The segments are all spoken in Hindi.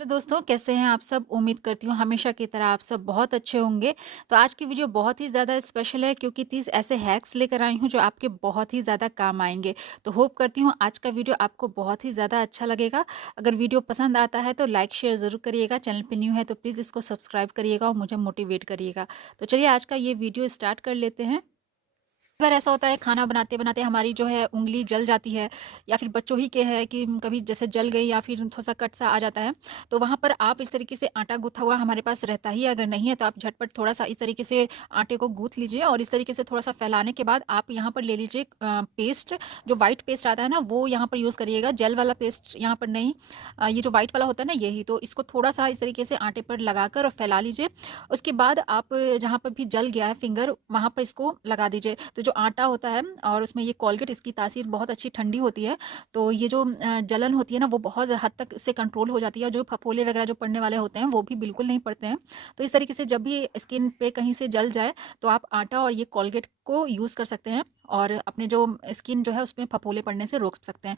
हेलो दोस्तों, कैसे हैं आप सब? उम्मीद करती हूँ हमेशा की तरह आप सब बहुत अच्छे होंगे। तो आज की वीडियो बहुत ही ज़्यादा स्पेशल है क्योंकि 30 ऐसे हैक्स लेकर आई हूँ जो आपके बहुत ही ज़्यादा काम आएँगे। तो होप करती हूँ आज का वीडियो आपको बहुत ही ज़्यादा अच्छा लगेगा। अगर वीडियो पसंद आता है तो लाइक शेयर ज़रूर करिएगा। चैनल पे न्यू है तो प्लीज़ इसको सब्सक्राइब करिएगा और मुझे मोटिवेट करिएगा। तो चलिए आज का ये वीडियो स्टार्ट कर लेते हैं। कई बार ऐसा होता है खाना बनाते-बनाते हमारी जो है उँगली जल जाती है या फिर बच्चों ही के है कि कभी जैसे जल गई या फिर थोड़ा-सा कट सा आ जाता है। तो वहाँ पर आप इस तरीके से आटा गूँथा हुआ हमारे पास रहता ही है, अगर नहीं है तो आप झटपट थोड़ा-सा इस तरीके से आटे को गूँथ लीजिए और इस तरीके से थोड़ा-सा फैलाने के बाद आप यहाँ पर ले लीजिए पेस्ट, जो व्हाइट पेस्ट आता है ना वो यहाँ पर यूज़ करिएगा, जेल वाला पेस्ट यहाँ पर नहीं। ये जो व्हाइट वाला होता है ना यही, तो इसको थोड़ा-सा इस तरीके से आटे पर लगाकर और फैला लीजिए। उसके बाद आप जहाँ पर भी जल गया है फिंगर वहाँ पर इसको लगा दीजिए। तो जो आटा होता है और उसमें ये कोलगेट, इसकी तासीर बहुत अच्छी ठंडी होती है। तो ये जो जलन होती है ना वो बहुत हद तक इससे कंट्रोल हो जाती है। जो फफोले वगैरह जो पड़ने वाले होते हैं वो भी बिल्कुल नहीं पड़ते हैं। तो इस तरीके से जब भी स्किन पे कहीं से जल जाए तो आप आटा और ये कोलगेट को यूज़ कर सकते हैं और अपने जो स्किन जो है उसमें फफोले पड़ने से रोक सकते हैं।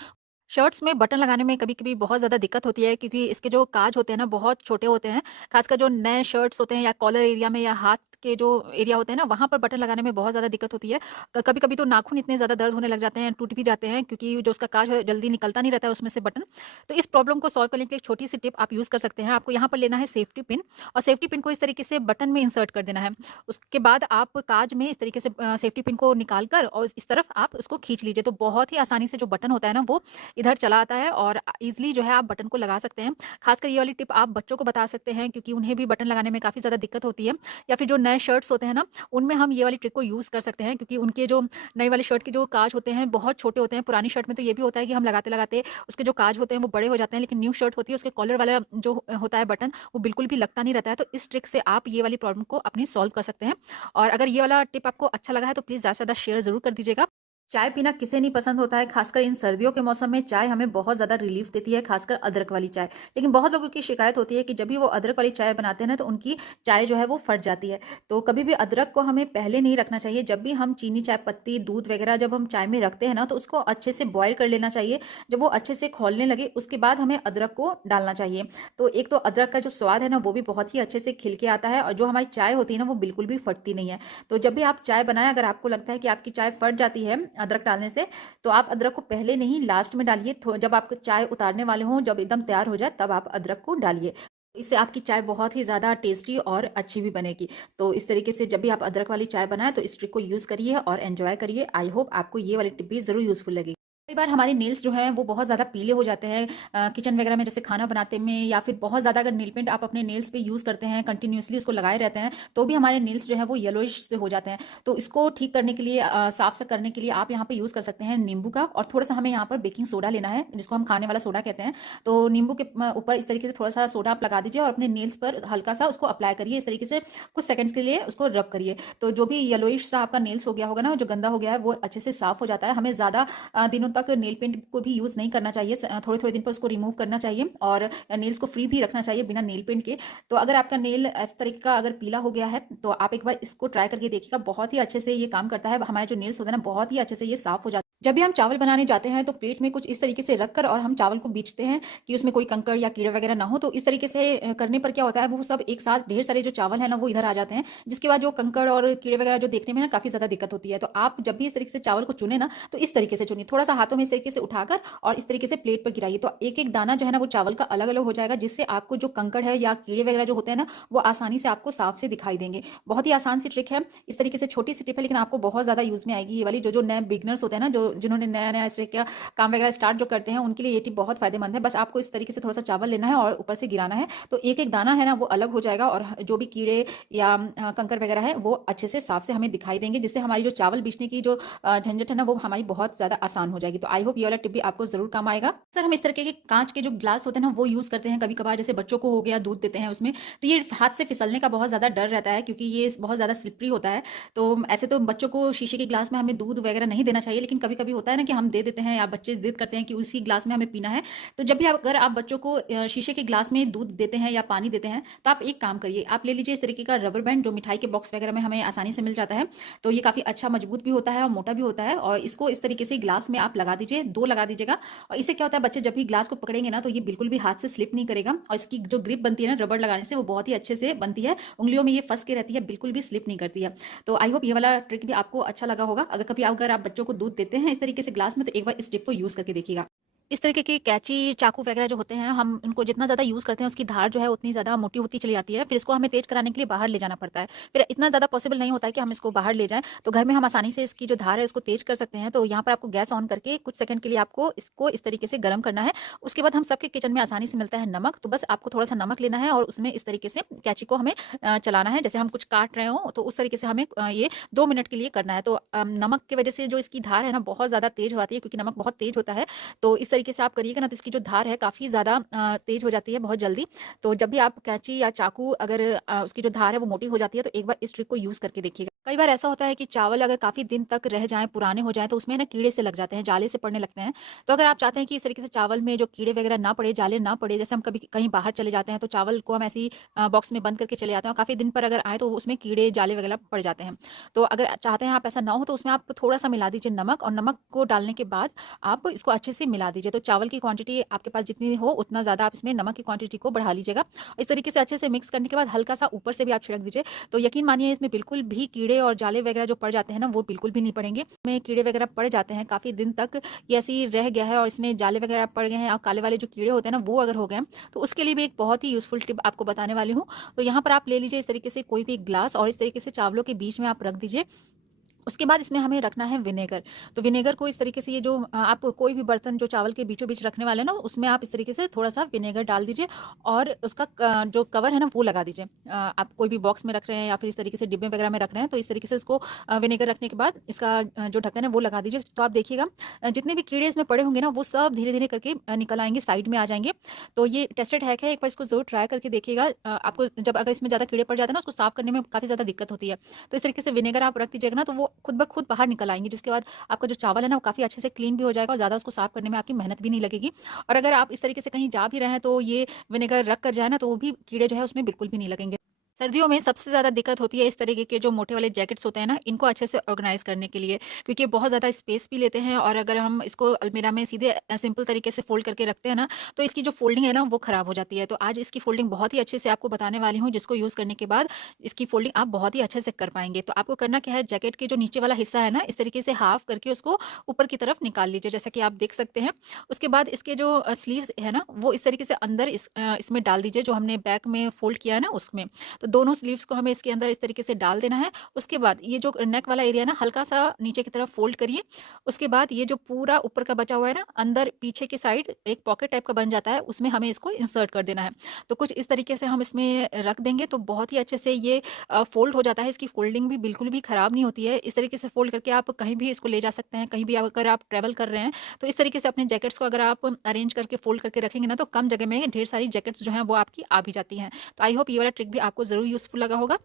शर्ट्स में बटन लगाने में कभी-कभी बहुत ज़्यादा दिक्कत होती है क्योंकि इसके जो काज होते हैं ना बहुत छोटे होते हैं। ख़ासकर जो नए शर्ट्स होते हैं या कॉलर एरिया में या हाथ के जो एरिया होते हैं ना वहाँ पर बटन लगाने में बहुत ज़्यादा दिक्कत होती है। कभी-कभी तो नाखून इतने ज़्यादा दर्द होने लग जाते हैं, टूट भी जाते हैं क्योंकि जो उसका काज है जल्दी निकलता नहीं रहता है उसमें से बटन। तो इस प्रॉब्लम को सॉल्व करने के लिए एक छोटी-सी टिप आप यूज़ कर सकते हैं। आपको यहाँ पर लेना है सेफ्टी पिन और सेफ्टी पिन को इस तरीके से बटन में इंसर्ट कर देना है। उसके बाद आप काज में इस तरीके से सेफ्टी पिन को निकाल कर और इस तरफ आप उसको खींच लीजिए। तो बहुत ही आसानी से जो बटन होता है ना वो इधर चला आता है और ईज़िली जो है आप बटन को लगा सकते हैं। ख़ासकर ये वाली टिप आप बच्चों को बता सकते हैं क्योंकि उन्हें भी बटन लगाने में काफ़ी ज़्यादा दिक्कत होती है। या फिर जो नए शर्ट्स होते हैं ना, उनमें हम ये वाली ट्रिक को यूज़ कर सकते हैं क्योंकि उनके जो नई वाली शर्ट के जो काज होते हैं बहुत छोटे होते हैं। पुरानी शर्ट में तो ये भी होता है कि हम लगाते-लगाते उसके जो काज होते हैं वो बड़े हो जाते हैं, लेकिन न्यू शर्ट होती है उसके कॉलर वाला जो होता है बटन वो बिल्कुल भी लगता नहीं रहता है। तो इस ट्रिक से आप ये वाली प्रॉब्लम को अपनी सॉल्व कर सकते हैं। और अगर ये वाला टिप आपको अच्छा लगा है तो प्लीज़ ज़्यादा से ज़्यादा शेयर ज़रूर कर दीजिएगा। चाय पीना किसे नहीं पसंद होता है, खासकर इन सर्दियों के मौसम में चाय हमें बहुत ज़्यादा रिलीफ देती है, खासकर अदरक वाली चाय। लेकिन बहुत लोगों की शिकायत होती है कि जब भी वो अदरक वाली चाय बनाते हैं ना तो उनकी चाय जो है वो फट जाती है। तो कभी भी अदरक को हमें पहले नहीं रखना चाहिए। जब भी हम चीनी, चाय पत्ती, दूध वगैरह जब हम चाय में रखते हैं ना तो उसको अच्छे से बॉयल कर लेना चाहिए। जब वो अच्छे से खौलने लगे उसके बाद हमें अदरक को डालना चाहिए। तो एक तो अदरक का जो स्वाद है ना वो भी बहुत ही अच्छे से खिल के आता है और जो हमारी चाय होती है ना वो बिल्कुल भी फटती नहीं है। तो जब भी आप चाय बनाएं, अगर आपको लगता है कि आपकी चाय फट जाती है अदरक डालने से, तो आप अदरक को पहले नहीं लास्ट में डालिए। जब आप चाय उतारने वाले हों, जब एकदम तैयार हो जाए तब आप अदरक को डालिए। इससे आपकी चाय बहुत ही ज़्यादा टेस्टी और अच्छी भी बनेगी। तो इस तरीके से जब भी आप अदरक वाली चाय बनाएं तो इस ट्रिक को यूज़ करिए और एंजॉय करिए। आई होप आपको ये वाली टिप भी ज़रूर यूज़फुल लगेगी। कई बार हमारे नेल्स जो हैं वो बहुत ज़्यादा पीले हो जाते हैं किचन वगैरह में जैसे खाना बनाते में, या फिर बहुत ज़्यादा अगर नेल पेंट आप अपने नेल्स पे यूज़ करते हैं कंटिन्यूअसली उसको लगाए रहते हैं तो भी हमारे नेल्स जो है वो येलोइश से हो जाते हैं। तो इसको ठीक करने के लिए साफ सा करने के लिए आप यहाँ पे यूज़ कर सकते हैं नींबू का, और थोड़ा सा हमें यहाँ पर बेकिंग सोडा लेना है जिसको हम खाने वाला सोडा कहते हैं। तो नींबू के ऊपर इस तरीके से थोड़ा सा सोडा आप लगा दीजिए और अपने नेल्स पर हल्का सा उसको अप्लाई करिए। इस तरीके से कुछ सेकंड्स के लिए उसको रब करिए। तो जो भी येलोइश सा आपका नेल्स हो गया होगा ना, जो गंदा हो गया है, वो अच्छे से साफ हो जाता है। हमें ज़्यादा दिनों तक नेल पेंट को भी यूज़ नहीं करना चाहिए। थोड़े-थोड़े दिन पर उसको रिमूव करना चाहिए और नेल्स को फ्री भी रखना चाहिए बिना नेल पेंट के। तो अगर आपका नेल इस तरीके का अगर पीला हो गया है तो आप एक बार इसको ट्राई करके देखिएगा, बहुत ही अच्छे से ये काम करता है। हमारे जो नेल्स होते हैं ना बहुत ही अच्छे से ये साफ हो जाते हैं। जब भी हम चावल बनाने जाते हैं तो प्लेट में कुछ इस तरीके से रखकर और हम चावल को बीछते हैं कि उसमें कोई कंकड़ या कीड़े वगैरह ना हो। तो इस तरीके से करने पर क्या होता है, वो सब एक साथ ढेर सारे जो चावल है ना वो इधर आ जाते हैं, जिसके बाद जो कंकड़ और कीड़े वगैरह जो देखने में ना काफ़ी ज़्यादा दिक्कत होती है। तो आप जब भी इस तरीके से चावल को चुने ना तो इस तरीके से चुनिए, थोड़ा सा हाथों में इस तरीके से उठाकर और इस तरीके से प्लेट पर गिराइए। तो एक-एक दाना जो है ना वो चावल का अलग-अलग हो जाएगा, जिससे आपको जो कंकड़ है या कीड़े वगैरह जो होते हैं ना वो आसानी से आपको साफ से दिखाई देंगे। बहुत ही आसान सी ट्रिक है। इस तरीके से छोटी सी टिप है लेकिन आपको बहुत ज़्यादा यूज़ में आएगी ये वाली। जो नए बिगिनर्स होते हैं ना, जो जिन्होंने नया-नया इस तरह का काम वगैरह स्टार्ट जो करते हैं उनके लिए ये टिप बहुत फ़ायदेमंद है। बस आपको इस तरीके से थोड़ा-सा चावल लेना है और ऊपर से गिराना है। तो एक-एक दाना है ना वो अलग हो जाएगा और जो भी कीड़े या कंकड़ वगैरह है वो अच्छे से साफ से हमें दिखाई देंगे, जिससे हमारी जो चावल बीछने की जो झंझट है ना वो हमारी बहुत ज़्यादा आसान हो जाएगी। तो आई होप ये वाला टिप भी आपको ज़रूर काम आएगा। सर हम इस तरह के काँच के जो ग्लास होते हैं ना वो यूज़ करते हैं कभी-कभार, जैसे बच्चों को हो गया दूध देते हैं उसमें, तो ये हाथ से फिसलने का बहुत ज़्यादा डर रहता है क्योंकि ये बहुत ज़्यादा स्लिपरी होता है। तो ऐसे तो बच्चों को शीशे के ग्लास में हमें दूध वगैरह नहीं देना चाहिए, लेकिन कभी-कभी कभी-कभी होता है ना कि हम दे देते हैं या बच्चे ज़िद करते हैं कि उसी ग्लास में हमें पीना है। तो जब भी अगर आप बच्चों को शीशे के ग्लास में दूध देते हैं या पानी देते हैं, तो आप एक काम करिए, आप ले लीजिए इस तरीके का रबर बैंड जो मिठाई के बॉक्स वगैरह में हमें आसानी से मिल जाता है। तो ये काफ़ी अच्छा मजबूत भी होता है और मोटा भी होता है, और इसको इस तरीके से ग्लास में आप लगा दीजिए, 2 लगा दीजिएगा। और इससे क्या होता है, बच्चे जब भी ग्लास को पकड़ेंगे ना, तो ये बिल्कुल भी हाथ से स्लिप नहीं करेगा, और इसकी जो ग्रिप बनती है ना रबड़ लगाने से, वो बहुत ही अच्छे से बनती है। उंगलियों में ये फँस के रहती है, बिल्कुल भी स्लिप नहीं करती है। तो आई होप ये वाला ट्रिक भी आपको अच्छा लगा होगा। अगर आप बच्चों को दूध देते हैं इस तरीके से ग्लास में, तो एक बार इस टिप को यूज़ करके देखिएगा। इस तरीके की कैंची, चाकू वगैरह जो होते हैं, हम उनको जितना ज़्यादा यूज़ करते हैं, उसकी धार जो है उतनी ज़्यादा मोटी होती चली जाती है। फिर इसको हमें तेज़ कराने के लिए बाहर ले जाना पड़ता है। फिर इतना ज़्यादा पॉसिबल नहीं होता है कि हम इसको बाहर ले जाएँ। तो घर में हम आसानी से इसकी जो धार है उसको तेज़ कर सकते हैं। तो यहाँ पर आपको गैस ऑन करके कुछ सेकंड के लिए आपको इसको इस तरीके से गर्म करना है। उसके बाद हम सबके किचन में आसानी से मिलता है नमक, तो बस आपको थोड़ा-सा नमक लेना है और उसमें इस तरीके से कैंची को हमें चलाना है। जैसे हम कुछ काट रहे हों, तो उस तरीके से हमें ये 2 मिनट के लिए करना है। तो नमक की वज़ह से जो इसकी धार है ना, बहुत ज़्यादा तेज़ हो जाती है, क्योंकि नमक बहुत तेज़ होता है। तो इस तरीके से आप करिएगा ना, तो इसकी जो धार है काफ़ी ज़्यादा तेज़ हो जाती है बहुत जल्दी। तो जब भी आप कैंची या चाकू, अगर उसकी जो धार है वो मोटी हो जाती है, तो एक बार इस ट्रिक को यूज़ करके देखिएगा। कई बार ऐसा होता है कि चावल अगर काफ़ी दिन तक रह जाएँ, पुराने हो जाएँ, तो उसमें ना कीड़े से लग जाते हैं, जाले से पड़ने लगते हैं। तो अगर आप चाहते हैं कि इस तरीके से चावल में जो कीड़े वगैरह ना पड़े, जाले ना पड़े, जैसे हम कभी कहीं बाहर चले जाते हैं, तो चावल को हम ऐसे ही बॉक्स में बंद करके चले जाते हैं, और काफ़ी दिन पर अगर आएँ तो उसमें कीड़े, जाले वगैरह पड़ जाते हैं। तो अगर चाहते हैं आप ऐसा ना हो, तो उसमें आप थोड़ा-सा मिला दीजिए नमक, और नमक को डालने के बाद आप इसको अच्छे से मिला दीजिए। तो चावल की क्वांटिटी आपके पास जितनी हो, उतना ज़्यादा आप इसमें नमक की क्वांटिटी को बढ़ा लीजिएगा। इस तरीके से अच्छे से मिक्स करने के बाद हल्का-सा ऊपर से भी आप छिड़क दीजिए। तो यकीन मानिए, इसमें बिल्कुल भी कीड़े और जाले वगैरह जो पड़ जाते हैं ना, वो बिल्कुल भी नहीं पड़ेंगे। में कीड़े वगैरह पड़ जाते हैं, काफ़ी दिन तक ये ऐसे ही रह गया है और इसमें जाले वगैरह पड़ गए हैं, और काले वाले जो कीड़े होते हैं ना, वो अगर हो गए हैं, तो उसके लिए भी एक बहुत ही यूज़फुल टिप आपको बताने वाली हूँ। तो यहाँ पर आप ले लीजिए इस तरीके से कोई भी ग्लास, और इस तरीके से चावलों के बीच में आप रख दीजिए। उसके बाद इसमें हमें रखना है विनेगर। तो विनेगर को इस तरीके से, ये जो आप कोई भी बर्तन जो चावल के बीचों-बीच रखने वाले हैं ना, उसमें आप इस तरीके से थोड़ा-सा विनेगर डाल दीजिए, और उसका जो कवर है ना, वो लगा दीजिए। आप कोई भी बॉक्स में रख रहे हैं या फिर इस तरीके से डिब्बे वगैरह में रख रहे हैं, तो इस तरीके से उसको विनेगर रखने के बाद इसका जो ढक्कन है वो लगा दीजिए। तो आप देखिएगा जितने भी कीड़े इसमें पड़े होंगे ना, वो सब धीरे-धीरे करके निकल आएँगे, साइड में आ जाएँगे। तो ये टेस्टेड हैक है, एक बार इसको ज़रूर ट्राई करके देखिएगा। आपको जब अगर इसमें ज़्यादा कीड़े पड़ जाते हैं ना, उसको साफ़ करने में काफ़ी ज़्यादा दिक्कत होती है। तो इस तरीके से विनेगर आप रख दीजिएगा ना, तो वो खुद ब खुद बाहर निकल आएँगे, जिसके बाद आपका जो चावल है ना, वो काफ़ी अच्छे से क्लीन भी हो जाएगा, और ज़्यादा उसको साफ़ करने में आपकी मेहनत भी नहीं लगेगी। और अगर आप इस तरीके से कहीं जा भी रहे हैं, तो ये विनेगर रख कर जाए ना, तो वो भी कीड़े जो है उसमें बिल्कुल भी नहीं लगेंगे। सर्दियों में सबसे ज़्यादा दिक्कत होती है इस तरीके के जो मोटे वाले जैकेट्स होते हैं ना, इनको अच्छे से ऑर्गेनाइज़ करने के लिए, क्योंकि ये बहुत ज़्यादा स्पेस भी लेते हैं, और अगर हम इसको अलमीरा में सीधे सिंपल तरीके से फ़ोल्ड करके रखते हैं ना, तो इसकी जो फ़ोल्डिंग है ना, वो ख़राब हो जाती है। तो आज इसकी फ़ोल्डिंग बहुत ही अच्छे से आपको बताने वाली हूँ, जिसको यूज़ करने के बाद इसकी फ़ोल्डिंग आप बहुत ही अच्छे से कर पाएँगे। तो आपको करना क्या है, जैकेट के जो नीचे वाला हिस्सा है ना, इस तरीके से हाफ़ करके उसको ऊपर की तरफ निकाल लीजिए, जैसा कि आप देख सकते हैं। उसके बाद इसके जो स्लीव्स है ना, वो इस तरीके से अंदर इसमें डाल दीजिए, जो हमने बैक में फ़ोल्ड किया है ना, उसमें। तो दोनों स्लीव्स को हमें इसके अंदर इस तरीके से डाल देना है। उसके बाद ये जो नेक वाला एरिया है ना, हल्का-सा नीचे की तरफ फ़ोल्ड करिए। उसके बाद ये जो पूरा ऊपर का बचा हुआ है ना, अंदर पीछे की साइड एक पॉकेट टाइप का बन जाता है, उसमें हमें इसको इंसर्ट कर देना है। तो कुछ इस तरीके से हम इसमें रख देंगे, तो बहुत ही अच्छे से ये फ़ोल्ड हो जाता है। इसकी फ़ोल्डिंग भी बिल्कुल भी ख़राब नहीं होती है। इस तरीके से फ़ोल्ड करके आप कहीं भी इसको ले जा सकते हैं, कहीं भी अगर आप ट्रैवल कर रहे हैं, तो इस तरीके से अपने जैकेट्स को अगर आप अरेंज करके फ़ोल्ड करके रखेंगे ना, तो कम जगह में ढेर सारी जैकेट्स जो हैं वो आपकी आ भी जाती हैं। तो आई होप ये वाला ट्रिक भी आपको ज़रूर यूज़फुल लगा होगा।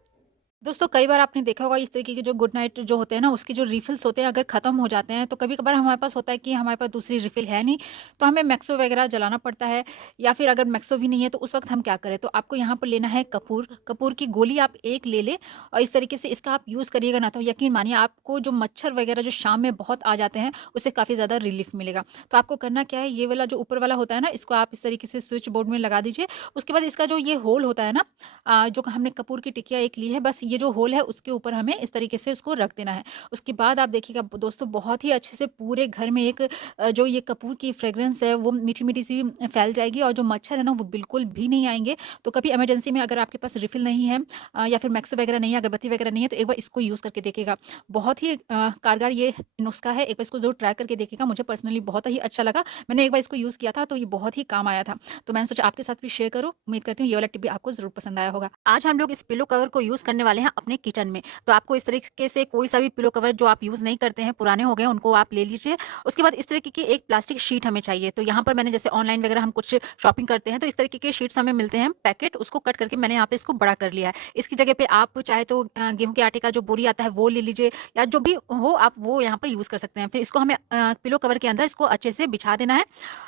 दोस्तों, कई बार आपने देखा होगा इस तरीके के जो गुड नाइट जो होते हैं ना, उसके जो रिफिल्स होते हैं, अगर ख़त्म हो जाते हैं, तो कभी-कभार हमारे पास होता है कि हमारे पास दूसरी रिफिल है नहीं, तो हमें मैक्सो वगैरह जलाना पड़ता है, या फिर अगर मैक्सो भी नहीं है, तो उस वक़्त हम क्या करें? तो आपको यहाँ पर लेना है कपूर। कपूर की गोली आप 1 ले लें, और इस तरीके से इसका आप यूज़ करिएगा ना, तो यकीन मानिए आपको जो मच्छर वगैरह जो शाम में बहुत आ जाते हैं, उससे काफ़ी ज़्यादा रिलीफ़ मिलेगा। तो आपको करना क्या है, ये वाला जो ऊपर वाला होता है ना, इसको आप इस तरीके से स्विच बोर्ड में लगा दीजिए। उसके बाद इसका जो ये होल होता है ना, जो हमने कपूर की टिकिया एक ली है, बस ये जो होल है उसके ऊपर हमें इस तरीके से उसको रख देना है। उसके बाद आप देखिएगा दोस्तों, बहुत ही अच्छे से पूरे घर में एक जो ये कपूर की फ्रेग्रेंस है वो मीठी-मीठी सी फैल जाएगी, और जो मच्छर है ना, वो बिल्कुल भी नहीं आएँगे। तो कभी इमरजेंसी में अगर आपके पास रिफ़िल नहीं है, या फिर मैक्सो वगैरह नहीं है, अगरबत्ती वगैरह नहीं है, तो एक बार इसको यूज़ करके देखिएगा। बहुत ही कारगर ये नुस्खा है, एक बार इसको ज़रूर ट्राई करके देखिएगा। मुझे पर्सनली बहुत ही अच्छा लगा। मैंने एक बार इसको यूज़ किया था, तो ये बहुत ही काम आया था। तो मैंने सोचा आपके साथ भी शेयर करूँ। उम्मीद करती हूँ ये वाला टिप भी आपको ज़रूर पसंद आया होगा। आज हम लोग इस पिलो कवर को यूज़ करने वाले वाले हैं अपने किचन में। तो आपको इस तरीके से कोई सा भी पिलो कवर जो आप यूज़ नहीं करते हैं, पुराने हो गए हैं, उनको आप ले लीजिए। उसके बाद इस तरीके की एक प्लास्टिक शीट हमें चाहिए। तो यहाँ पर मैंने जैसे ऑनलाइन वगैरह हम कुछ शॉपिंग करते हैं तो इस तरीके के शीट्स हमें मिलते हैं पैकेट, उसको कट करके मैंने यहाँ पे इसको बड़ा कर लिया है। इसकी जगह पे आप चाहे तो गेहूँ के आटे का जो बोरी आता है वो ले लीजिए, या जो भी हो आप वो यहाँ पर यूज़ कर सकते हैं। फिर इसको हमें पिलो कवर के अंदर इसको अच्छे से बिछा देना है।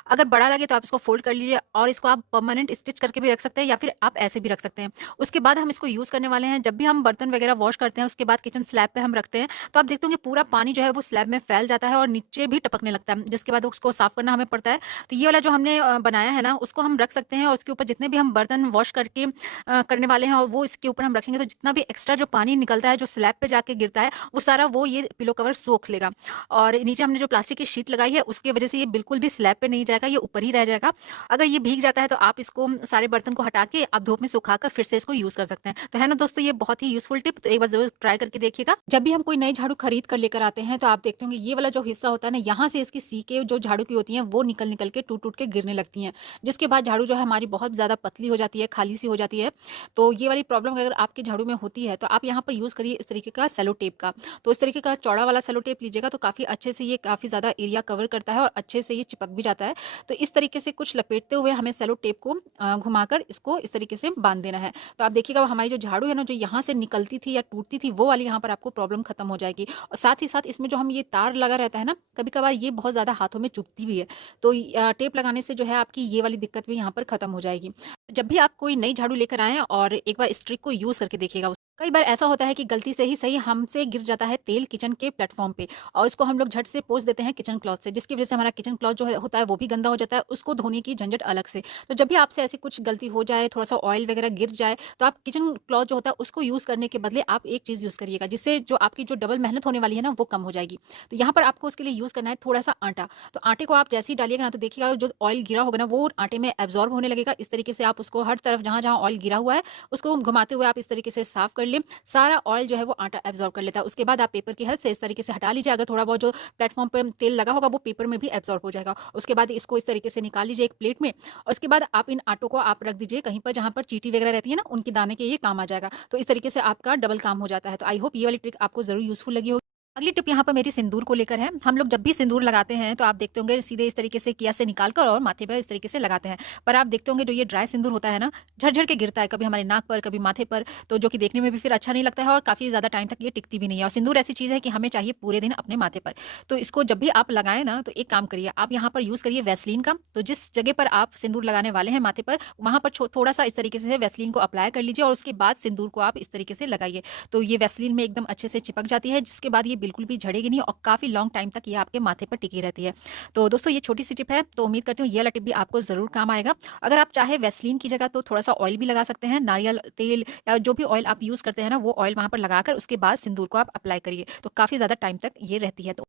अगर बड़ा लगे तो आप इसको फोल्ड कर लीजिए और इसको आप परमानेंट स्टिच करके भी रख सकते हैं, या फिर आप ऐसे भी रख सकते हैं। उसके बाद हम इसको यूज़ करने वाले हैं, जब भी हम बर्तन वगैरह वॉश करते हैं उसके बाद किचन स्लैब पे हम रखते हैं, तो आप देखते होंगे पूरा पानी जो है वो स्लैब में फैल जाता है और नीचे भी टपकने लगता है, जिसके बाद उसको साफ करना हमें पड़ता है। तो ये वाला जो हमने बनाया है ना, उसको हम रख सकते हैं और उसके ऊपर जितने भी हम बर्तन वॉश करके करने वाले हैं और वो इसके ऊपर हम रखेंगे, तो जितना भी एक्स्ट्रा जो पानी निकलता है जो स्लैब पे जाके गिरता है वो सारा वो ये पिलो कवर सोख लेगा। और नीचे हमने जो प्लास्टिक की शीट लगाई है उसकी वजह से ये बिल्कुल भी स्लैब पे नहीं जाएगा, ये ऊपर ही रह जाएगा। अगर ये भीग जाता है तो आप इसको सारे बर्तन को हटा के आप धूप में सुखाकर फिर से इसको यूज कर सकते हैं। तो है ना दोस्तों, ये बहुत ही यूजफुल टिप, तो एक बार जरूर ट्राई करके देखिएगा। जब भी हम कोई नई झाड़ू खरीद कर लेकर आते हैं तो आप देखते होंगे ये वाला जो हिस्सा होता है ना, यहाँ से इसकी सीके जो झाड़ू की होती हैं वो निकल निकल के टूट टूट के गिरने लगती हैं, जिसके बाद झाड़ू जो है हमारी बहुत ज्यादा पतली हो जाती है, खाली सी हो जाती है। तो ये वाली प्रॉब्लम अगर आपके झाड़ू में होती है तो आप यहाँ पर यूज करिए इस तरीके का सेलो टेप का। तो इस तरीके का चौड़ा वाला सेलो टेप लीजिएगा तो काफी अच्छे से ये काफी ज्यादा एरिया कवर करता है और अच्छे से ये चिपक भी जाता है। तो इस तरीके से कुछ लपेटते हुए हमें सेलो टेप को घुमाकर इसको इस तरीके से बांध देना है। तो आप देखिएगा हमारी जो झाड़ू है ना, जो यहाँ से निकलती थी या टूटती थी वो वाली यहाँ पर आपको प्रॉब्लम खत्म हो जाएगी। और साथ ही साथ इसमें जो हम ये तार लगा रहता है ना, कभी कभार ये बहुत ज़्यादा हाथों में चुभती भी है। तो टेप लगाने से जो है आपकी ये वाली दिक्कत भी यहाँ पर खत्म हो जाएगी। जब भी आप कोई नई झाड़ू लेकर आएँ और एक बार इस ट्रिक को यूज़ करके देखिएगा। कई बार ऐसा होता है कि गलती से ही सही हमसे गिर जाता है तेल किचन के प्लेटफॉर्म पे, और उसको हम लोग झट से पोंछ देते हैं किचन क्लॉथ से, जिसकी वजह से हमारा किचन क्लॉथ जो होता है वो भी गंदा हो जाता है, उसको धोने की झंझट अलग से। तो जब भी आपसे ऐसी कुछ गलती हो जाए, थोड़ा सा ऑयल वगैरह गिर जाए, तो आप किचन क्लॉथ जो होता है उसको यूज़ करने के बदले आप एक चीज़ यूज़ करिएगा, जिससे जो आपकी जो डबल मेहनत होने वाली है ना वो कम हो जाएगी। तो यहाँ पर आपको उसके लिए यूज़ करना है थोड़ा सा आटा। तो आटे को आप जैसे ही डालिएगा ना, तो देखिएगा जो ऑयल गिरा होगा ना वो आटे में एब्जॉर्ब होने लगेगा। इस तरीके से आप उसको हर तरफ जहाँ जहाँ ऑयल गिरा हुआ है उसको घुमाते हुए आप इस तरीके से साफ कर लें। सारा ऑयल जो है वो आटा एब्जॉर्ब कर लेता है। उसके बाद आप पेपर की हेल्प से इस तरीके से हटा लीजिए। अगर थोड़ा बहुत जो प्लेटफॉर्म पे तेल लगा होगा वो पेपर में भी एब्जॉर्ब हो जाएगा। उसके बाद इसको इस तरीके से निकाल लीजिए एक प्लेट में, और उसके बाद आप इन आटों को आप रख दीजिए कहीं पर जहाँ पर चींटी वगैरह रहती है ना, उनके दाने के ये काम आ जाएगा। तो इस तरीके से आपका डबल काम हो जाता है। तो आई होप ये वाली ट्रिक आपको जरूर यूजफुल लगी होगी। अगली टिप यहाँ पर मेरी सिंदूर को लेकर है। हम लोग जब भी सिंदूर लगाते हैं तो आप देखते होंगे सीधे इस तरीके से किया से निकाल कर और माथे पर इस तरीके से लगाते हैं। पर आप देखते होंगे जो ये ड्राई सिंदूर होता है ना, झरझर के गिरता है, कभी हमारे नाक पर कभी माथे पर, तो जो कि देखने में भी फिर अच्छा नहीं लगता है और काफ़ी ज़्यादा टाइम तक ये टिकती भी नहीं है। और सिंदूर ऐसी चीज़ है कि हमें चाहिए पूरे दिन अपने माथे पर। तो इसको जब भी आप लगाएं ना, तो एक काम करिए, आप यहाँ पर यूज़ करिए वैसलीन का। तो जिस जगह पर आप सिंदूर लगाने वाले हैं माथे पर, वहाँ पर थोड़ा सा इस तरीके से वैसलीन को अप्लाई कर लीजिए और उसके बाद सिंदूर को आप इस तरीके से लगाइए। तो ये वैसलीन में एकदम अच्छे से चिपक जाती है, जिसके बाद ये बिल्कुल भी झड़ेगी नहीं और काफ़ी लॉन्ग टाइम तक ये आपके माथे पर टिकी रहती है। तो दोस्तों ये छोटी सी टिप है, तो उम्मीद करती हूँ ये वाला टिप भी आपको ज़रूर काम आएगा। अगर आप चाहे वैसलीन की जगह तो थोड़ा सा ऑयल भी लगा सकते हैं, नारियल तेल या जो भी ऑयल आप यूज़ करते हैं ना, वो ऑयल वहाँ पर लगाकर उसके बाद सिंदूर को आप अप्लाई करिए, तो काफ़ी ज़्यादा टाइम तक ये रहती है। तो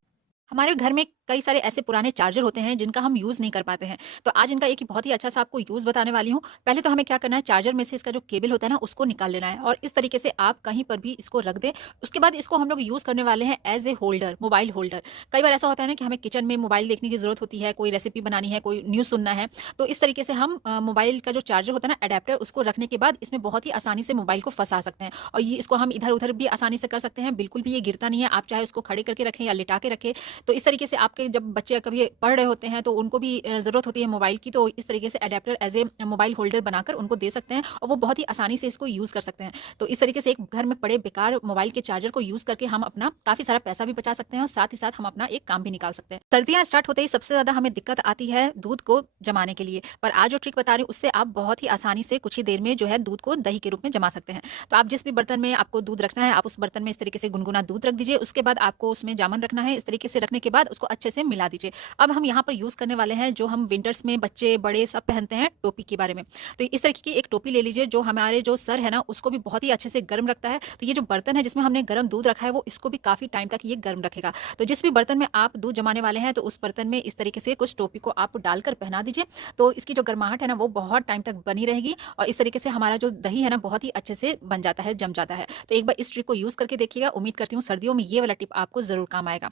हमारे घर में कई सारे ऐसे पुराने चार्जर होते हैं जिनका हम यूज़ नहीं कर पाते हैं। तो आज इनका एक बहुत ही अच्छा सा आपको यूज़ बताने वाली हूँ। पहले तो हमें क्या करना है, चार्जर में से इसका जो केबल होता है ना उसको निकाल लेना है और इस तरीके से आप कहीं पर भी इसको रख दें। उसके बाद इसको हम लोग यूज़ करने वाले हैं as a holder, mobile holder. कई बार ऐसा होता है ना कि हमें किचन में मोबाइल देखने की ज़रूरत होती है, कोई रेसिपी बनानी है, कोई न्यूज़ सुनना है। तो इस तरीके से हम मोबाइल का जो चार्जर होता है ना, एडेप्टर, उसको रखने के बाद इसमें बहुत ही आसानी से मोबाइल को फँसा सकते हैं और ये इसको हम इधर-उधर भी आसानी से कर सकते हैं। बिल्कुल भी ये गिरता नहीं है। आप चाहे उसको खड़े करके रखें या लिटा के रखें। तो इस तरीके से आपके जब बच्चे कभी पढ़ रहे होते हैं तो उनको भी ज़रूरत होती है मोबाइल की, तो इस तरीके से adapter as a mobile holder बनाकर उनको दे सकते हैं और वो बहुत ही आसानी से इसको यूज़ कर सकते हैं। तो इस तरीके से एक घर में पड़े बेकार मोबाइल के चार्जर को यूज़ करके हम अपना काफ़ी सारा पैसा भी बचा सकते हैं और साथ ही साथ हम अपना एक काम भी निकाल सकते हैं। सर्दियाँ स्टार्ट होते ही सबसे ज़्यादा हमें दिक्कत आती है दूध को जमाने के लिए, पर आज जो ट्रिक बता रही हूँ उससे आप बहुत ही आसानी से कुछ ही देर में जो है दूध को दही के रूप में जमा सकते हैं। तो आप जिस भी बर्तन में आपको दूध रखना है, आप उस बर्तन में इस तरीके से गुनगुना दूध रख दीजिए। उसके बाद आपको उसमें जामन रखना है। इस तरीके से रखने के बाद उसको अच्छे से मिला दीजिए। अब हम यहाँ पर यूज़ करने वाले हैं जो हम विंटर्स में बच्चे बड़े सब पहनते हैं, टोपी के बारे में। तो इस तरीके की एक टोपी ले लीजिए जो हमारे जो सर है ना उसको भी बहुत ही अच्छे से गर्म रखता है। तो ये जो बर्तन है जिसमें हमने गर्म दूध रखा है वो इसको भी काफ़ी टाइम तक ये गर्म रखेगा। तो जिस भी बर्तन में आप दूध जमाने वाले हैं तो उस बर्तन में इस तरीके से कुछ टोपी को आप डालकर पहना दीजिए। तो इसकी जो गर्माहट है ना वो बहुत टाइम तक बनी रहेगी और इस तरीके से हमारा जो दही है ना बहुत ही अच्छे से बन जाता है, जम जाता है। तो एक बार इस ट्रिक को यूज़ करके देखिएगा। उम्मीद करती हूँ सर्दियों में ये वाला टिप आपको ज़रूर काम आएगा।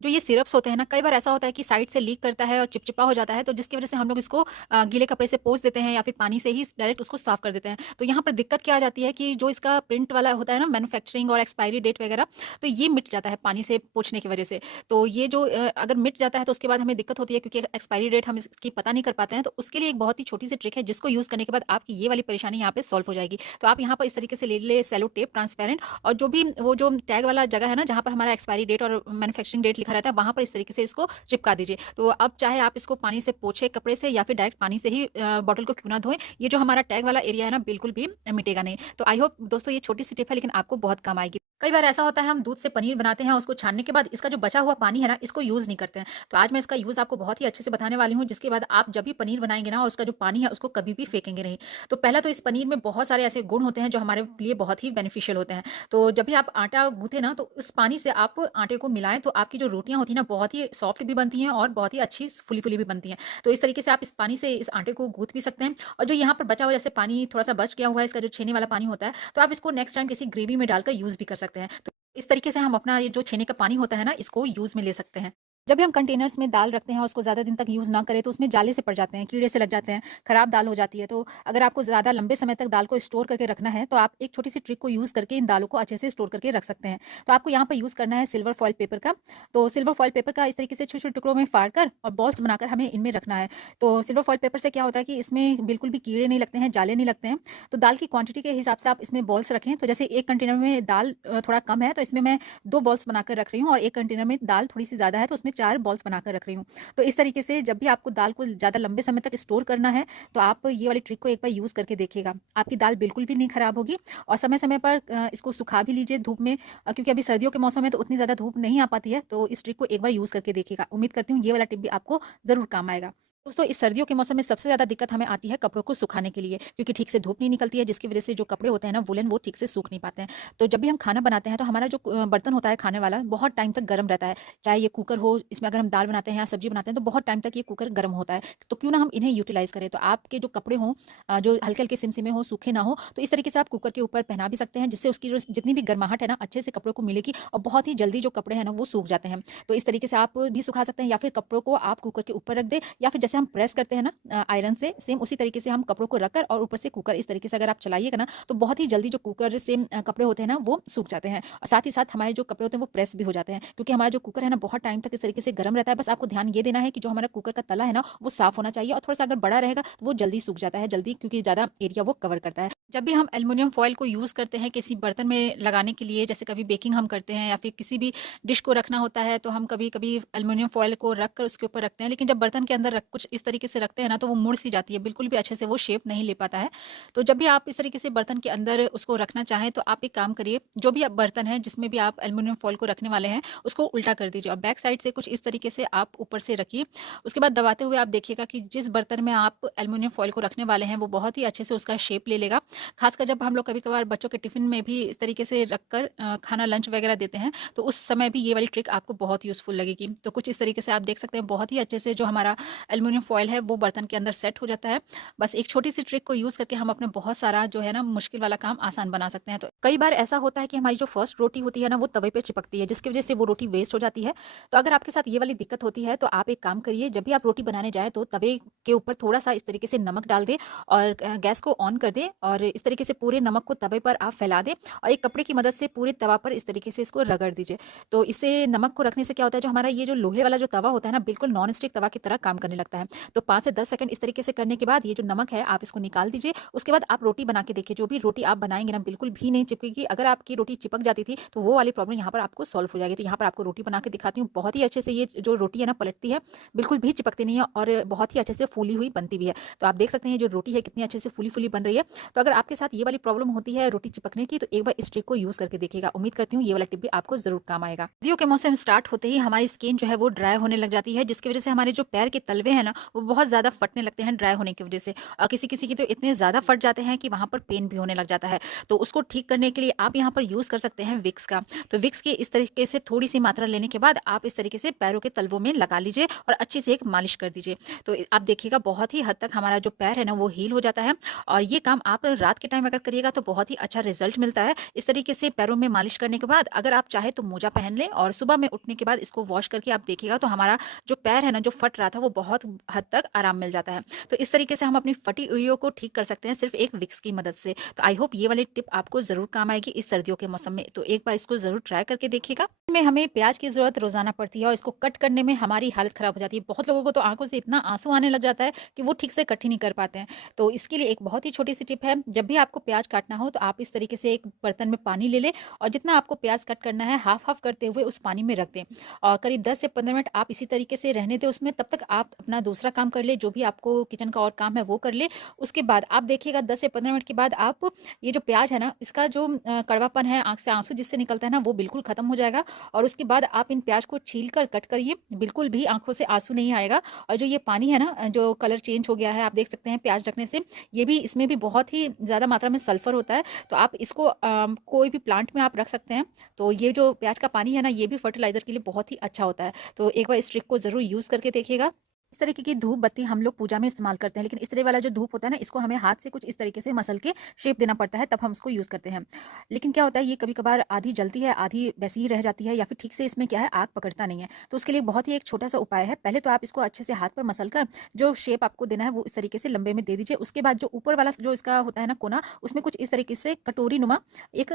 जो ये सिरप्स होते हैं ना, कई बार ऐसा होता है कि साइड से लीक करता है और चिपचिपा हो जाता है, तो जिसकी वजह से हम लोग इसको गीले कपड़े से पोंछ देते हैं या फिर पानी से ही डायरेक्ट उसको साफ कर देते हैं। तो यहाँ पर दिक्कत क्या आ जाती है कि जो इसका प्रिंट वाला होता है ना, मैन्युफैक्चरिंग और एक्सपायरी डेट वगैरह, तो ये मिट जाता है पानी से पोंछने की वजह से। तो ये जो अगर मिट जाता है तो उसके बाद हमें दिक्कत होती है, क्योंकि एक्सपायरी डेट हम इसकी पता नहीं कर पाते हैं। तो उसके लिए एक बहुत ही छोटी सी ट्रिक है, जिसको यूज़ करने के बाद आपकी ये वाली परेशानी यहाँ पे सॉल्व हो जाएगी। तो आप यहाँ पर इस तरीके से ले ले सेलो टेप ट्रांसपेरेंट, और जो भी वो जो टैग वाला जगह है ना, जहाँ पर हमारा एक्सपायरी डेट और मैन्युफैक्चरिंग डेट लिखा रहता है, वहाँ पर इस तरीके से इसको चिपका दीजिए। तो अब चाहे आप इसको पानी से पोंछे कपड़े से या फिर डायरेक्ट पानी से ही बॉटल को क्यों ना धोएं, ये जो हमारा टैग वाला एरिया है ना, बिल्कुल भी मिटेगा नहीं। तो आई होप दोस्तों ये छोटी सी टिप है, लेकिन आपको बहुत काम आएगी। कई बार ऐसा होता है, हम दूध से पनीर बनाते हैं, उसको छानने के बाद इसका जो बचा हुआ पानी है ना, इसको यूज़ नहीं करते हैं। तो आज मैं इसका यूज़ आपको बहुत ही अच्छे से बताने वाली हूँ, जिसके बाद आप जब भी पनीर बनाएंगे ना, और उसका जो पानी है उसको कभी भी फेंकेंगे नहीं। तो पहला तो इस पनीर में बहुत सारे ऐसे गुण होते हैं जो हमारे लिए बहुत ही बेनिफिशियल होते हैं। तो जब भी आप आटा गूँथे ना, तो उस पानी से आप आटे को मिलाएं, तो आपकी जो रोटियां होती हैं ना, बहुत ही सॉफ्ट भी बनती हैं और बहुत ही अच्छी फुली फुली भी बनती हैं। तो इस तरीके से आप इस पानी से इस आटे को गूँथ भी सकते हैं। और जो यहाँ पर बचा हुआ, जैसे पानी थोड़ा सा बच गया हुआ है, इसका जो छेने वाला पानी होता है, तो आप इसको नेक्स्ट टाइम किसी ग्रेवी में डालकर यूज़ भी कर सकते हैं। तो इस तरीके से हम अपना ये जो छेने का पानी होता है ना, इसको यूज़ में ले सकते हैं। जब भी हम कंटेनर्स में दाल रखते हैं और उसको ज़्यादा दिन तक यूज़ ना करें, तो उसमें जाले से पड़ जाते हैं, कीड़े से लग जाते हैं, खराब दाल हो जाती है। तो अगर आपको ज़्यादा लंबे समय तक दाल को स्टोर करके रखना है, तो आप एक छोटी सी ट्रिक को यूज़ करके इन दालों को अच्छे से स्टोर करके रख सकते हैं। तो आपको यहाँ पर यूज़ करना है सिल्वर फॉइल पेपर का। तो सिल्वर फॉइल पेपर का इस तरीके से छोटे-छोटे टुकड़ों में फाड़ कर और बॉल्स बनाकर हमें इनमें रखना है। तो सिल्वर फॉइल पेपर से क्या होता है कि इसमें बिल्कुल भी कीड़े नहीं लगते हैं, जाले नहीं लगते हैं। तो दाल की क्वांटिटी के हिसाब से आप इसमें बॉल्स रखें। तो जैसे एक कंटेनर में दाल थोड़ा कम है, तो इसमें मैं 2 बॉल्स बनाकर रख रही हूँ, और एक कंटेनर में दाल थोड़ी-सी ज़्यादा है, तो उसमें 4 बॉल्स बनाकर रख रही हूँ। तो इस तरीके से जब भी आपको दाल को ज़्यादा लंबे समय तक स्टोर करना है, तो आप ये वाली ट्रिक को एक बार यूज़ करके देखिएगा। आपकी दाल बिल्कुल भी नहीं खराब होगी। और समय-समय पर इसको सुखा भी लीजिए धूप में, क्योंकि अभी सर्दियों के मौसम में तो उतनी ज़्यादा धूप नहीं आ पाती है। तो इस ट्रिक को एक बार यूज़ करके देखिएगा। उम्मीद करती हूँ ये वाला टिप भी आपको ज़रूर काम आएगा। दोस्तों, इस सर्दियों के मौसम में सबसे ज़्यादा दिक्कत हमें आती है कपड़ों को सुखाने के लिए, क्योंकि ठीक से धूप नहीं निकलती है, जिसकी वजह से जो कपड़े होते हैं ना वूलन, वो ठीक से सूख नहीं पाते हैं। तो जब भी हम खाना बनाते हैं, तो हमारा जो बर्तन होता है खाने वाला, बहुत टाइम तक गर्म रहता है। चाहे ये कुकर हो, इसमें अगर हम दाल बनाते हैं या सब्जी बनाते हैं, तो बहुत टाइम तक ये कुकर गर्म होता है। तो क्यों ना हम इन्हें यूटिलाइज़ करें। तो आपके जो कपड़े हों, जो हल्के-हल्के सिमसिमे हों, सूखे ना हो, तो इस तरीके से आप कुकर के ऊपर पहना भी सकते हैं, जिससे उसकी जो जितनी भी गर्माहट है ना, अच्छे से कपड़ों को मिलेगी, और बहुत ही जल्दी जो कपड़े हैं ना, वो सूख जाते हैं। तो इस तरीके से आप भी सुखा सकते हैं, या फिर कपड़ों को आप कुकर के ऊपर रख दें, या फिर जैसे हम प्रेस करते हैं ना आयरन से, सेम उसी तरीके से हम कपड़ों को रखकर और ऊपर से कुकर, इस तरीके से अगर आप चलाइएगा ना, तो बहुत ही जल्दी जो कुकर से कपड़े होते हैं ना, वो सूख जाते हैं। और साथ ही साथ हमारे जो कपड़े होते हैं वो प्रेस भी हो जाते हैं, क्योंकि हमारा जो कुकर है ना, बहुत टाइम तक इस तरीके से गर्म रहता है। बस आपको ध्यान ये देना है कि जो हमारा कुकर का तला है ना, वो साफ होना चाहिए, और थोड़ा सा अगर बड़ा रहेगा तो वो जल्दी सूख जाता है, जल्दी, क्योंकि ज़्यादा एरिया वो कवर करता है। जब भी हम एल्युमिनियम फॉइल को यूज़ करते हैं किसी बर्तन में लगाने के लिए, जैसे कभी बेकिंग हम करते हैं या फिर किसी भी डिश को रखना होता है, तो हम कभी-कभी एल्युमिनियम फॉइल को रख कर उसके ऊपर रखते हैं। लेकिन जब बर्तन के अंदर रख कुछ इस तरीके से रखते हैं ना, तो वो मुड़ सी जाती है, बिल्कुल भी अच्छे से वो शेप नहीं ले पाता है। तो जब भी आप इस तरीके से बर्तन के अंदर उसको रखना चाहें, तो आप एक काम करिए, जो भी आप बर्तन है जिसमें भी आप एल्युमिनियम फॉइल को रखने वाले हैं, उसको उल्टा कर दीजिए और बैक साइड से कुछ इस तरीके से आप ऊपर से रखिए। उसके बाद दबाते हुए आप देखिएगा कि जिस बर्तन में आप एल्युमिनियम फॉइल को रखने वाले हैं, वो बहुत ही अच्छे से उसका शेप ले लेगा। खासकर जब हम लोग कभी-कभार बच्चों के टिफ़िन में भी इस तरीके से रखकर खाना लंच वगैरह देते हैं, तो उस समय भी ये वाली ट्रिक आपको बहुत यूज़फुल लगेगी। तो कुछ इस तरीके से आप देख सकते हैं, बहुत ही अच्छे से जो हमारा एल्युमिनियम फॉइल है, वो बर्तन के अंदर सेट हो जाता है। बस एक छोटी-सी ट्रिक को यूज़ करके हम अपना बहुत सारा जो है ना मुश्किल वाला काम आसान बना सकते हैं। तो कई बार ऐसा होता है कि हमारी जो फर्स्ट रोटी होती है ना, वो तवे पे चिपकती है, जिसकी वजह से वो रोटी वेस्ट हो जाती है। तो अगर आपके साथ ये वाली दिक्कत होती है, तो आप एक काम करिए, जब भी आप रोटी बनाने जाएँ, तो तवे के ऊपर थोड़ा-सा इस तरीके से नमक डाल दें और गैस को ऑन कर दें, और इस तरीके से पूरे नमक को तवे पर आप फैला दें, और एक कपड़े की मदद से पूरे तवा पर इस तरीके से इसको रगड़ दीजिए। तो इससे नमक को रखने से क्या होता है, जो हमारा ये जो लोहे वाला जो तवा होता है ना, बिल्कुल नॉन स्टिक तवा की तरह काम करने लगता है। तो 5 से 10 सेकंड इस तरीके से करने के बाद ये जो नमक है, आप इसको निकाल दीजिए। उसके बाद आप रोटी बना के देखिए, जो भी रोटी आप बनाएँगे ना, बिल्कुल भी नहीं चिपकेगी। अगर आपकी रोटी चिपक जाती थी, तो वो वाली प्रॉब्लम यहाँ पर आपको सॉल्व हो जाएगी। तो यहाँ पर आपको रोटी बना के दिखाती हूँ, बहुत ही अच्छे से ये जो रोटी है ना, पलटती है, बिल्कुल भी चिपकती नहीं है, और बहुत ही अच्छे से फूली हुई बनती भी है। तो आप देख सकते हैं, ये जो रोटी है कितनी अच्छे से फूली-फूली बन रही है। तो अगर आपके साथ ये वाली प्रॉब्लम होती है रोटी चिपकने की, तो एक बार इस ट्रिक को यूज़ करके देखिएगा। उम्मीद करती हूँ ये वाला टिप भी आपको ज़रूर काम आएगा। सर्दियों के मौसम स्टार्ट होते ही हमारी स्किन जो है वो ड्राई होने लग जाती है, जिसकी वजह से हमारे जो पैर के तलवे हैं ना, वो बहुत ज़्यादा फटने लगते हैं ड्राई होने की वजह से। और किसी-किसी की तो इतने ज़्यादा फट जाते हैं कि वहाँ पर पेन भी होने लग जाता है। तो उसको ठीक करने के लिए आप यहाँ पर यूज़ कर सकते हैं विक्स का। तो विक्स की इस तरीके से थोड़ी-सी मात्रा लेने के बाद आप इस तरीके से पैरों के तलवों में लगा लीजिए और अच्छी से एक मालिश कर दीजिए। तो आप देखिएगा, बहुत ही हद तक हमारा जो पैर है ना, वो हील हो जाता है, और ये काम आप रात के टाइम अगर करिएगा तो बहुत ही अच्छा रिजल्ट मिलता है। इस तरीके से पैरों में मालिश करने के बाद अगर आप चाहे तो मोजा पहन लें और सुबह में उठने के बाद इसको वॉश करके आप देखिएगा तो हमारा जो पैर है ना, जो फट रहा था, वो बहुत हद तक आराम मिल जाता है। तो इस तरीके से हम अपनी फटी उंगलियों को ठीक कर सकते हैं सिर्फ एक विक्स की मदद से। तो आई होप ये वाली टिप आपको ज़रूर काम आएगी इस सर्दियों के मौसम में। तो एक बार इसको ज़रूर ट्राई करके देखिएगा। में हमें प्याज की ज़रूरत रोज़ाना पड़ती है और इसको कट करने में हमारी हालत ख़राब हो जाती है। बहुत लोगों को तो आँखों से इतना आँसू आने लग जाता है कि वो ठीक से कट ही नहीं कर पाते हैं। तो इसके लिए एक बहुत ही छोटी-सी टिप है, जब भी आपको प्याज काटना हो तो आप इस तरीके से एक बर्तन में पानी ले लें और जितना आपको प्याज कट करना है हाफ़-हाफ़ करते हुए उस पानी में रख दें और करीब 10 से 15 मिनट आप इसी तरीके से रहने दें उसमें। तब तक आप अपना दूसरा काम कर लें, जो भी आपको किचन का और काम है वो कर लें। उसके बाद आप देखिएगा 10 से 15 मिनट के बाद आप ये जो प्याज है ना, इसका जो कड़वापन है, आँख से आँसू जिससे निकलता है ना, वो बिल्कुल ख़त्म हो जाएगा और उसके बाद आप इन प्याज को छील कर कट करिए, बिल्कुल भी आँखों से आँसू नहीं आएगा। और जो ये पानी है ना, जो कलर चेंज हो गया है, आप देख सकते हैं प्याज रखने से, ये भी, इसमें भी बहुत ही ज़्यादा मात्रा में सल्फ़र होता है। तो आप इसको कोई भी प्लांट में आप रख सकते हैं। तो ये जो प्याज का पानी है ना, ये भी फर्टिलाइज़र के लिए बहुत ही अच्छा होता है। तो एक बार इस ट्रिक को ज़रूर यूज़ करके देखिएगा। इस तरीके की धूप बत्ती हम लोग पूजा में इस्तेमाल करते हैं, लेकिन इस तरह वाला जो धूप होता है ना, इसको हमें हाथ से कुछ इस तरीके से मसल के शेप देना पड़ता है, तब हम उसको यूज़ करते हैं। लेकिन क्या होता है, ये कभी-कभार आधी जलती है, आधी वैसी ही रह जाती है या फिर ठीक से इसमें क्या है, आग पकड़ता नहीं है। तो उसके लिए बहुत ही एक छोटा-सा उपाय है। पहले तो आप इसको अच्छे से हाथ पर मसल कर जो शेप आपको देना है वो इस तरीके से लंबे में दे दीजिए। उसके बाद जो ऊपर वाला जो इसका होता है ना कोना, उसमें कुछ इस तरीके से कटोरी-नुमा एक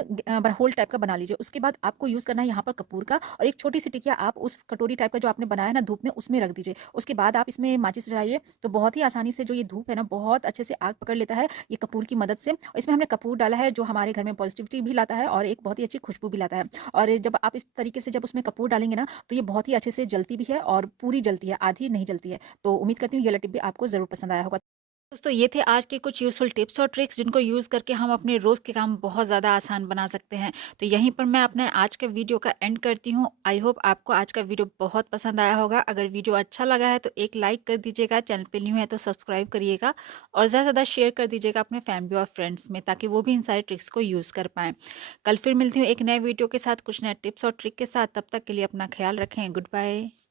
होल टाइप का बना लीजिए। उसके बाद आपको यूज़ करना है यहाँ पर कपूर का और एक छोटी-सी टिकिया आप उस कटोरी टाइप का जो आपने बनाया है ना धूप में, उसमें रख दीजिए। उसके बाद आप इसमें माचिस जलाइए, तो बहुत ही आसानी से जो ये धूप है ना, बहुत अच्छे से आग पकड़ लेता है ये कपूर की मदद से। और इसमें हमने कपूर डाला है जो हमारे घर में पॉजिटिविटी भी लाता है और एक बहुत ही अच्छी खुशबू भी लाता है। और जब आप इस तरीके से जब उसमें कपूर डालेंगे ना, तो ये बहुत ही अच्छे से जलती भी है और पूरी जलती है, आधी नहीं जलती है। तो उम्मीद करती हूँ ये वाला टिप भी आपको ज़रूर पसंद आया होगा। दोस्तों, ये थे आज के कुछ यूज़फुल टिप्स और ट्रिक्स जिनको यूज़ करके हम अपने रोज़ के काम बहुत ज़्यादा आसान बना सकते हैं। तो यहीं पर मैं अपने आज के वीडियो का एंड करती हूँ। आई होप आपको आज का वीडियो बहुत पसंद आया होगा। अगर वीडियो अच्छा लगा है तो एक लाइक कर दीजिएगा, चैनल पे न्यू है तो सब्सक्राइब करिएगा और ज़्यादा से ज़्यादा शेयर कर दीजिएगा अपने फैमिली और फ्रेंड्स में, ताकि वो भी इन सारे ट्रिक्स को यूज़ कर पाएँ। कल फिर मिलती हूँ एक नए वीडियो के साथ, कुछ नए टिप्स और ट्रिक के साथ। तब तक के लिए अपना ख्याल रखें। Good bye.